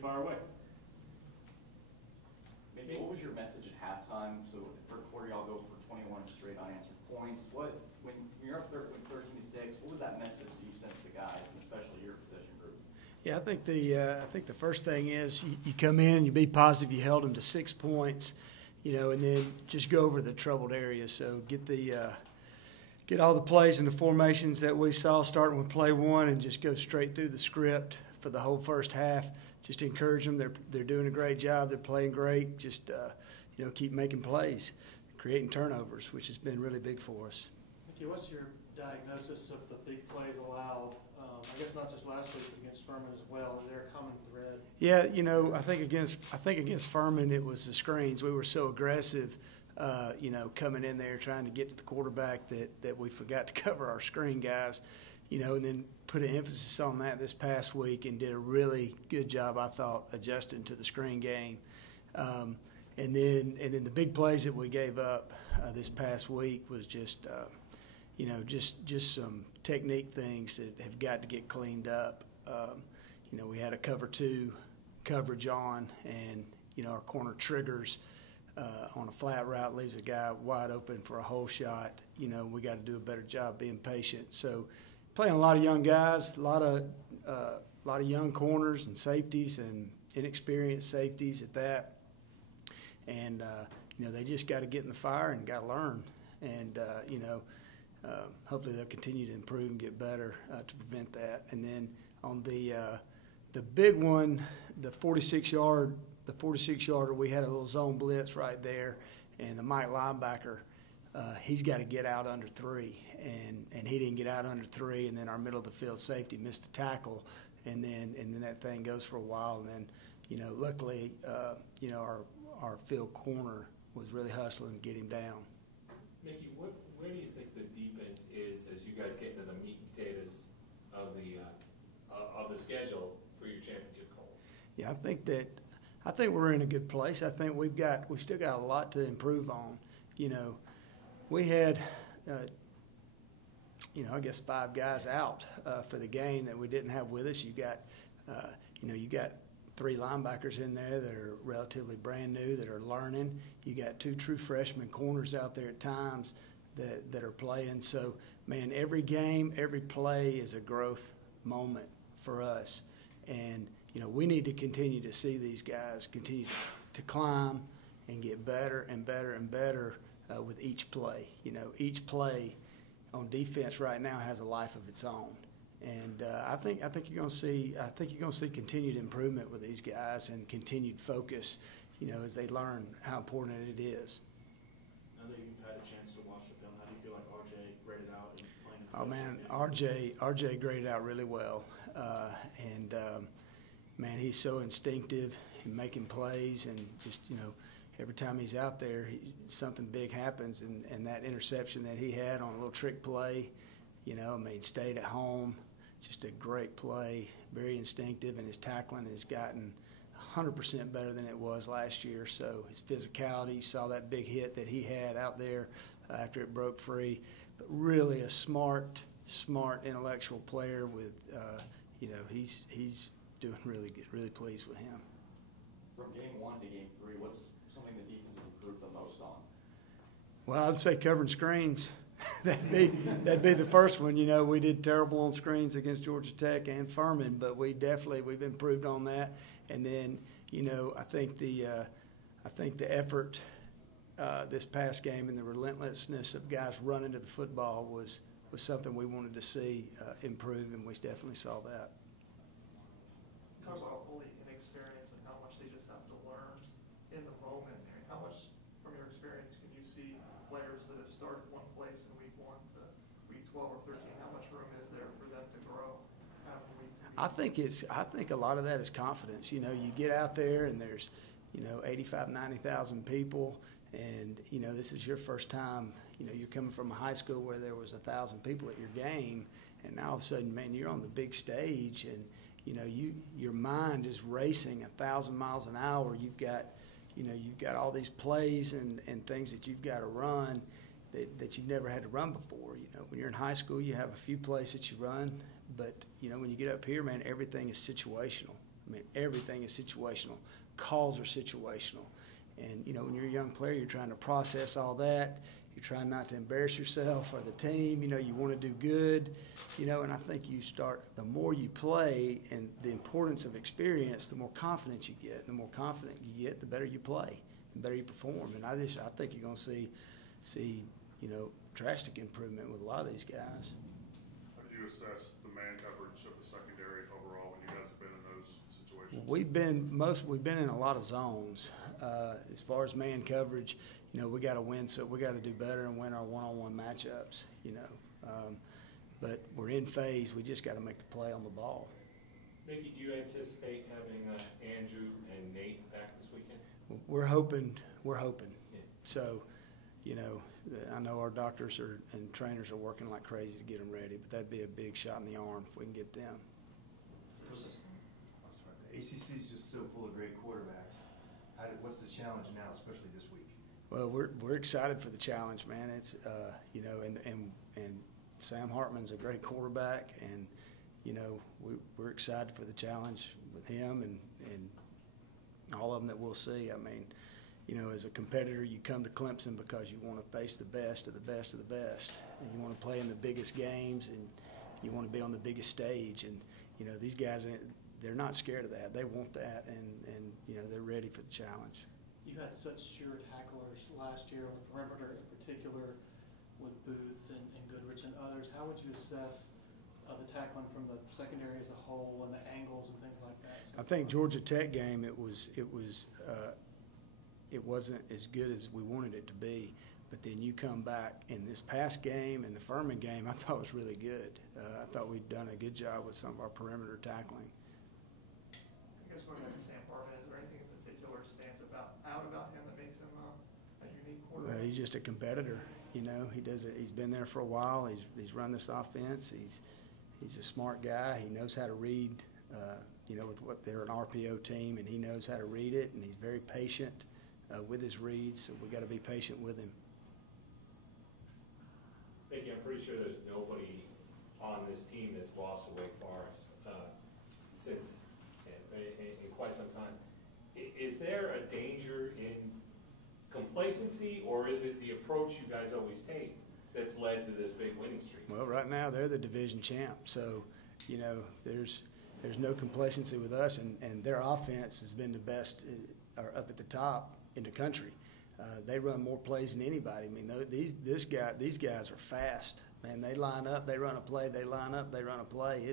far away. Mickey, what was your message at halftime? So third quarter, y'all go for 21 straight unanswered points. When you're up there with 13-6, what was that message that you sent to the guys, and especially your position group? Yeah, I think the first thing is you come in, you be positive. You held them to 6 points, and then just go over the troubled areas. So get all the plays and the formations that we saw starting with play one, and just go straight through the script for the whole first half. Just encourage them. They're doing a great job. They're playing great. Just keep making plays, creating turnovers, which has been really big for us. Mickey, what's your diagnosis of the big plays allowed? I guess not just last week, but against Furman as well. Is there a common thread? Yeah, I think against Furman it was the screens. We were so aggressive, coming in there trying to get to the quarterback that we forgot to cover our screen guys, and then put an emphasis on that this past week and did a really good job, I thought, adjusting to the screen game. And then the big plays that we gave up this past week was just some technique things that have got to get cleaned up. We had a cover two coverage on, and our corner triggers on a flat route, leaves a guy wide open for a hole shot. We got to do a better job being patient. So playing a lot of young guys, a lot of young corners and safeties and inexperienced safeties at that. And they just got to get in the fire and got to learn. And hopefully they'll continue to improve and get better to prevent that. And then on the big one, the 46-yarder, we had a little zone blitz right there, and the Mike linebacker, he's got to get out under 3, and he didn't get out under 3, and then our middle of the field safety missed the tackle, and then that thing goes for a while, and then luckily our field corner was really hustling to get him down. Mickey, where do you think the defense is as you guys get into the meat and potatoes of the schedule for your championship goals? Yeah, I think we're in a good place. I think we've still got a lot to improve on. We had I guess 5 guys out for the game that we didn't have with us. You got 3 linebackers in there that are relatively brand new, that are learning. You got 2 true freshman corners out there at times that are playing. So, man, every game, every play is a growth moment for us. And, we need to continue to see these guys continue to climb and get better and better and better with each play. Each play on defense right now has a life of its own. And I think you're going to see continued improvement with these guys and continued focus, as they learn how important it is. Now that you've had a chance to watch the film, how do you feel like RJ graded out in playing? Oh man, RJ graded out really well, and man, he's so instinctive in making plays, and just every time he's out there, something big happens, and that interception that he had on a little trick play, stayed at home. Just a great play, very instinctive, and his tackling has gotten 100% better than it was last year. So his physicality, you saw that big hit that he had out there after it broke free. But really a smart, intellectual player with, he's doing really good, really pleased with him. From game 1 to game 3, what's something the defense has improved the most on? Well, I'd say covering screens. That'd be the first one. We did terrible on screens against Georgia Tech and Furman, but we've improved on that. And then, I think the effort this past game and the relentlessness of guys running to the football was something we wanted to see improve, and we definitely saw that. Talk about bully inexperience and how much they just have to learn in the moment. How much, from your experience, can you see players that have started one place in week 1 to week 12 or 13? How much room is there for them to grow after week 2? I think a lot of that is confidence. You get out there and there's 85,000, 90,000 people, and this is your first time. You're coming from a high school where there was 1,000 people at your game, and now all of a sudden, man, you're on the big stage, and your mind is racing 1,000 miles an hour. You've got all these plays and things that you've got to run that you've never had to run before. When you're in high school, you have a few plays that you run, but when you get up here, man, everything is situational. I mean, everything is situational. Calls are situational. And, you know, when you're a young player, you're trying to process all that. You're trying not to embarrass yourself or the team. You know, you want to do good. You know, and I think you start, the more you play and the importance of experience, the more confidence you get. The more confident you get, the better you play, the better you perform. And I think you're going to see, you know, drastic improvement with a lot of these guys. How do you assess the man coverage of the secondary overall when you guys have been in those situations? We've been in a lot of zones. As far as man coverage, you know, we got to win, so we got to do better and win our one-on-one matchups. You know, but we're in phase. We just got to make the play on the ball. Mickey, do you anticipate having Andrew and Nate back this weekend? We're hoping. Yeah. So, you know, I know our doctors and trainers are working like crazy to get them ready, but that'd be a big shot in the arm if we can get them. The ACC is just so full of great quarterbacks. What's the challenge now, especially this week? Well, we're excited for the challenge, man. It's you know, and Sam Hartman's a great quarterback, and you know, we're excited for the challenge with him and all of them that we'll see. I mean, you know, as a competitor, you come to Clemson because you want to face the best of the best of the best, and you want to play in the biggest games, and you want to be on the biggest stage. And you know, these guys, they're not scared of that. They want that, and you know, they're ready for the challenge. You had such sure tacklers last year on the perimeter, in particular with Booth and Goodrich and others. How would you assess the tackling from the secondary as a whole and the angles and things like that? I think Georgia Tech game, it wasn't as good as we wanted it to be. But then you come back in this past game and the Furman game, I thought was really good. I thought we'd done a good job with some of our perimeter tackling. I guess going back to Sam Hartman, is there anything in particular stands out about him that makes him a unique quarterback? He's just a competitor. You know, he does it. He's been there for a while. He's run this offense. He's a smart guy. He knows how to read. You know, with what they're an RPO team, and he knows how to read it, and he's very patient with his reads. So we got to be patient with him. Mickey, I'm pretty sure there's nobody on this team that's lost to Wake Forest since in quite some time. Is there a danger in complacency, or is it the approach you guys always take that's led to this big winning streak? Well, right now they're the division champ, so you know there's no complacency with us, and their offense has been the best or up at the top in the country. They run more plays than anybody. I mean, these guys are fast. Man, they line up, they run a play, they line up, they run a play.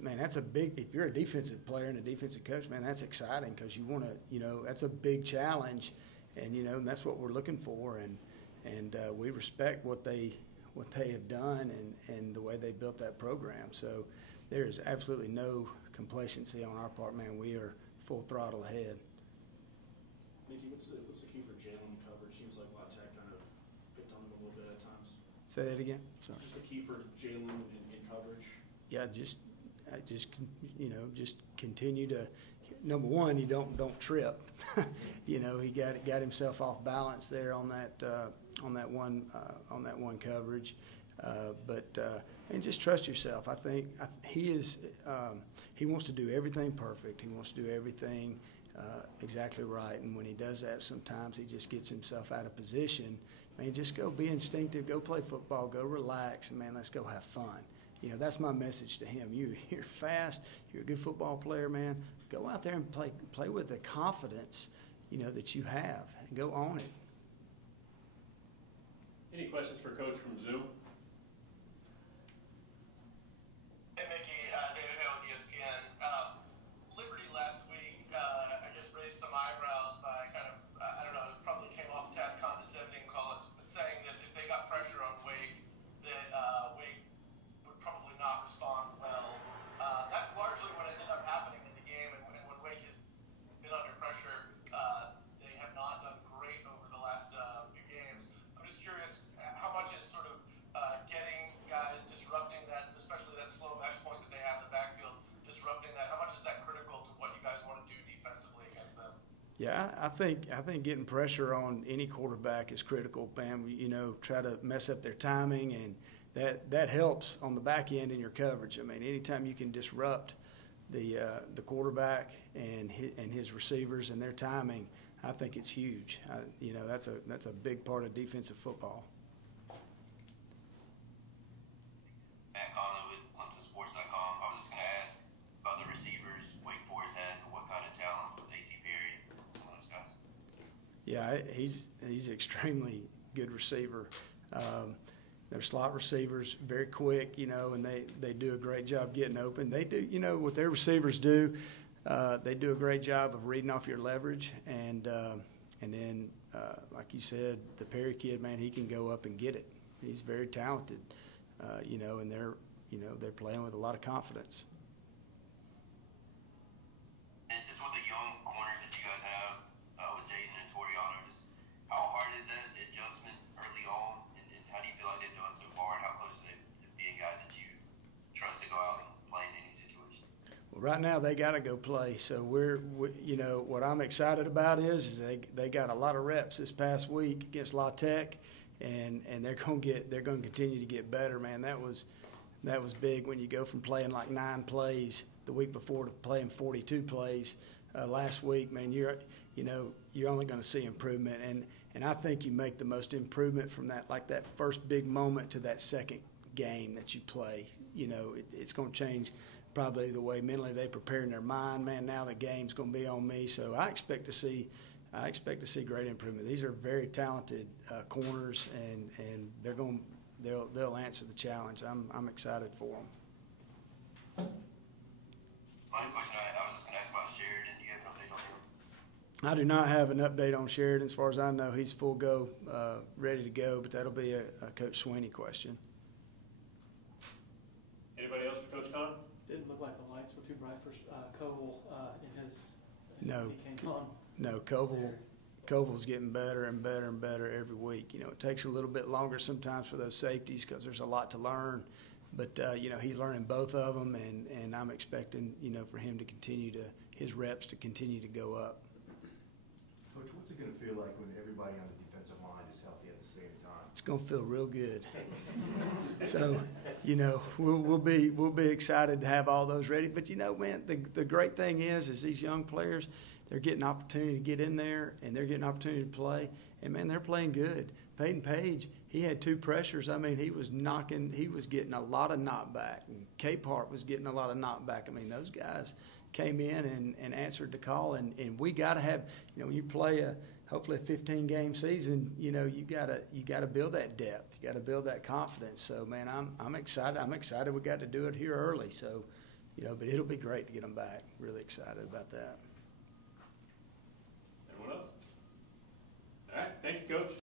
Man, that's a big. If you're a defensive player and a defensive coach, man, that's exciting because you want to, you know, that's a big challenge, and you know, and that's what we're looking for, and we respect what they have done and the way they built that program. So there is absolutely no complacency on our part, man. We are full throttle ahead. Mickey, what's the key for Jalyn coverage? Seems like La Tech kind of picked on him a little bit at times. Say that again. Sorry. Just the key for Jalyn in coverage. Yeah, just you know, just continue to. Number one, you don't trip. You know, he got himself off balance there on that one coverage, and just trust yourself. I think he wants to do everything perfect. He wants to do everything exactly right, and when he does that, sometimes he just gets himself out of position. Man, just go be instinctive, go play football, go relax, and man, let's go have fun. You know, that's my message to him. You're fast. You're a good football player, man. Go out there and play with the confidence, you know, that you have, and go own it. Any questions for Coach from Zoom? Hey, Mickey, David Hale with ESPN. Liberty last week, I guess, raised some eyebrows by kind of, I don't know, it probably came off a tad condescending call it, but saying that if they got pressure on Wake, that Wake would probably not respond well. That's largely what ended up happening in the game, and when Wake has been under pressure, they have not done great over the last few games. I'm just curious, how much is sort of getting guys, disrupting that, especially that slow mesh point that they have in the backfield, disrupting that, how much is that critical to what you guys want to do defensively against them? Yeah, I think getting pressure on any quarterback is critical, Pam. You know, try to mess up their timing, and that helps on the back end in your coverage. I mean, anytime you can disrupt the quarterback and his receivers and their timing, I think it's huge. You know, that's a big part of defensive football. Conn with ClemsonSports.com. I was just going to ask about the receivers Wake Forest has and what kind of talent with A.T. Perry and some of those guys. Yeah, he's an extremely good receiver. They're slot receivers, very quick, you know, and they do a great job getting open. They do, you know, what their receivers do. They do a great job of reading off your leverage, and then like you said, the Perry kid, man, he can go up and get it. He's very talented, you know, and they're playing with a lot of confidence. And just with the young corners that you guys have with Jaden and Toriano, just how hard is that adjustment early on, and how do you feel like they've done so far, and how close are they to being guys that you trust to go out and play in any situation? Well, right now they got to go play, so we you know, what I'm excited about is they got a lot of reps this past week against La Tech, and they're going to continue to get better, man. That was big when you go from playing like 9 plays the week before to playing 42 plays last week, man. You're only going to see improvement, and I think you make the most improvement from that first big moment to that second game that you play. You know, it's going to change probably the way mentally they prepare in their mind. Man, now the game's going to be on me, so I expect to see great improvement. These are very talented corners, and they'll answer the challenge. I'm excited for them. Last question, I was just going to ask about Sheridan. Do you have an update on him? I do not have an update on Sheridan. As far as I know, he's full go, ready to go, but that'll be a Coach Sweeney question. Anybody else for Coach Conn? Didn't look like the lights were too bright for Covil in his. No. He came on. No, Covil's getting better and better and better every week. You know, it takes a little bit longer sometimes for those safeties because there's a lot to learn. But, you know, he's learning both of them, and I'm expecting, you know, for him to his reps to continue to go up. Coach, what's it going to feel like when everybody on the defensive line is healthy at the same time? It's going to feel real good. So, you know, we'll be excited to have all those ready. But, you know, man, the great thing is these young players, they're getting opportunity to get in there, and they're getting opportunity to play. And, man, they're playing good. Peyton Page, he had 2 pressures. I mean, he was getting a lot of knockback. And Capehart was getting a lot of knockback. I mean, those guys came in and answered the call. And we got to have, you know, when you play hopefully a 15-game season, you know, you gotta build that depth. You got to build that confidence. So, man, I'm excited. I'm excited we got to do it here early. So, you know, but it'll be great to get them back. Really excited about that.